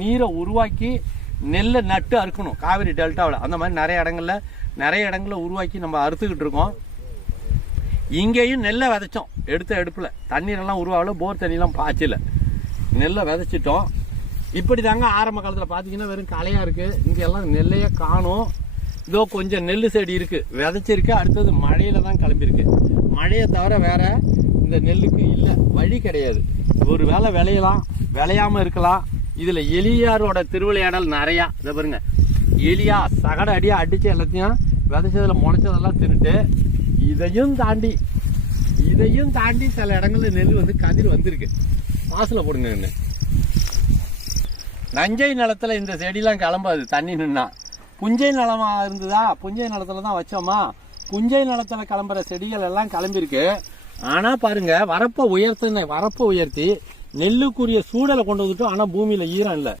நீரை உருவாக்கி நெல்லை நட்டு அறுக்கணும். காவிரி டெல்டாவில் அந்த மாதிரி நிறைய இடங்கள்ல உருவாக்கி நம்ம அறுத்துக்கிட்டு இருக்கோம். இங்கேயும் நெல்லை விதைச்சோம். எடுத்த எடுப்பில் தண்ணீரெல்லாம் உருவாகல, போர் தண்ணியெல்லாம் பாய்ச்சல, நெல்லை விதைச்சிட்டோம். இப்படி தாங்க ஆரம்ப காலத்தில் பார்த்தீங்கன்னா வெறும் களையாக இருக்குது. இங்கெல்லாம் நெல்லையே காணும். இதோ கொஞ்சம் நெல் செடி இருக்குது, விதைச்சிருக்கு. அடுத்தது மழையில தான் கிளம்பியிருக்கு. மழையை தவிர வேற இந்த நெல்லுக்கு இல்லை, வழி கிடையாது. ஒரு வேளை விளையலாம், விளையாமல் இருக்கலாம். இதில் எலியாரோட திருவிளையாடல் நிறையா. இதை பாருங்க, எலியா சகட அடியாக அடித்து எல்லாத்தையும் விதைச்சதில் முளைச்சதெல்லாம் தின்னுட்டு இதையும் தாண்டி சில இடங்கள்ல நெல் வந்து கதிர் வந்திருக்கு. மாசில் போடுங்க. நஞ்சை நிலத்துல இந்த செடியெல்லாம் கிளம்பாது தண்ணி நின்னா. புஞ்சை நிலமா இருந்ததா, புஞ்சை நிலத்துல தான் வச்சோமா, புஞ்சை நிலத்துல கிளம்புற செடிகள் எல்லாம் கிளம்பிருக்கு. ஆனா பாருங்க, வரப்ப உயர்த்தி நெல்லுக்குரிய சூழலை கொண்டு வந்துட்டோம். ஆனா பூமியில ஈரம் இல்லை.